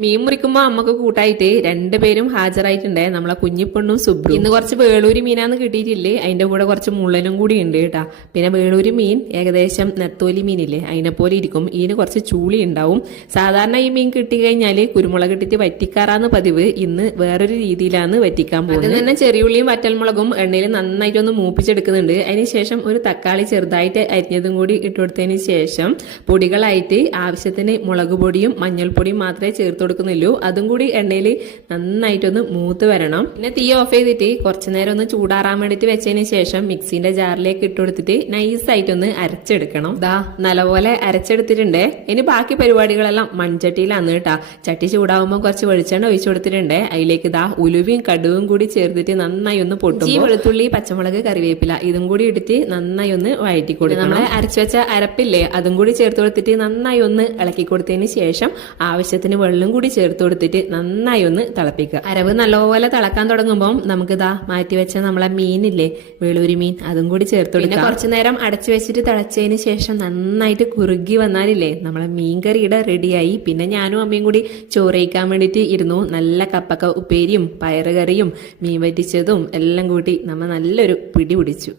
മീൻ മുറിക്കുമ്പോ അമ്മയ്ക്ക് കൂട്ടായിട്ട് രണ്ടുപേരും ഹാജരായിട്ടുണ്ടേ. നമ്മളെ കുഞ്ഞിപ്പെണ്ണും സുബ്രു. ഇന്ന് കുറച്ച് വേളൂരി മീനാന്ന് കിട്ടിയിട്ടില്ലേ? അതിന്റെ കൂടെ കുറച്ച് മുള്ളനും കൂടി ഉണ്ട് കേട്ടാ. പിന്നെ വേളൂരി മീൻ ഏകദേശം നെത്തോലി മീനില്ലേ? അതിനെ പോലെ ഇരിക്കും. ഇതിന് കുറച്ച് ചൂളി ഉണ്ടാവും. സാധാരണ ഈ മീൻ കിട്ടി കഴിഞ്ഞാൽ കുരുമുളക് ഇട്ടിട്ട് വറ്റിക്കാറാന്ന് പതിവ്. ഇന്ന് വേറൊരു രീതിയിലാണ് വറ്റിക്കാൻ പോകുന്നത്. തന്നെ ചെറിയുള്ളിയും വറ്റൽമുളകും എണ്ണയിൽ നന്നായിട്ടൊന്ന് മൂപ്പിച്ചെടുക്കുന്നുണ്ട്. അതിനുശേഷം ഒരു തക്കാളി ചെറുതായിട്ട് അരിഞ്ഞതും കൂടി ഇട്ടുകൊടുത്തതിന് ശേഷം പൊടികളായിട്ട് ആവശ്യത്തിന് മുളക് പൊടിയും മഞ്ഞൾപ്പൊടിയും മാത്രമേ ചേർത്ത് കൊടുക്കുന്നുള്ളൂ അതും കൂടി എണ്ണയിൽ നന്നായിട്ടൊന്ന് മൂത്ത് വരണം. പിന്നെ തീ ഓഫ് ചെയ്തിട്ട് കുറച്ചു നേരം ഒന്ന് ചൂടാറാൻ വേണ്ടിയിട്ട് വെച്ചതിന് ശേഷം മിക്സിന്റെ ജാറിലേക്ക് ഇട്ട് കൊടുത്തിട്ട് നൈസായിട്ടൊന്ന് അരച്ചെടുക്കണം. ദാ നല്ലപോലെ അരച്ചെടുത്തിട്ടുണ്ട്. ഇനി ബാക്കി പരിപാടികളെല്ലാം മൺചട്ടിയിലാണ് കേട്ടാ ചട്ടി ചൂടാവുമ്പോൾ കുറച്ച് വെളിച്ചെണ്ണ ഒഴിച്ചു കൊടുത്തിട്ടുണ്ട്. അതിലേക്ക് ദാ ഉലുവയും കടുവും കൂടി ചേർത്തിട്ട് നന്നായി ഒന്ന് പൊട്ടും ഈ വെളുത്തുള്ളി പച്ചമുളക് കറിവേപ്പില ഇതും കൂടി ഇട്ടിട്ട് നന്നായി ഒന്ന് വഴറ്റി കൊടുക്കും നമ്മളെ അരച്ചു വെച്ച അരപ്പില്ലേ അതും കൂടി ചേർത്ത് കൊടുത്തിട്ട് നന്നായി ഒന്ന് ഇളക്കി കൊടുത്തതിന് ശേഷം ആവശ്യത്തിന് വെള്ളം കൂടി ചേർത്ത് കൊടുത്തിട്ട് നന്നായി ഒന്ന് തിളപ്പിക്കുക. അരവ് നല്ലപോലെ തിളക്കാൻ തുടങ്ങുമ്പോൾ നമുക്ക് ഇതാ മാറ്റി വെച്ച നമ്മളെ മീനില്ലേ വേളൂരി മീൻ അതും കൂടി ചേർത്ത് കൊടുക്കുക കുറച്ചു നേരം അടച്ചു വെച്ചിട്ട് തിളച്ചതിന് ശേഷം നന്നായിട്ട് കുറുകി വന്നാലില്ലേ നമ്മളെ മീൻ കറിയുടെ റെഡിയായി. പിന്നെ ഞാനും അമ്മയും കൂടി ചോറയിക്കാൻ വേണ്ടിയിട്ട് ഇരുന്നു. നല്ല കപ്പക്ക ഉപ്പേരിയും പയറുകറിയും മീൻ വറ്റിച്ചതും എല്ലാം കൂട്ടി നമ്മൾ നല്ലൊരു പിടി പിടിച്ചു.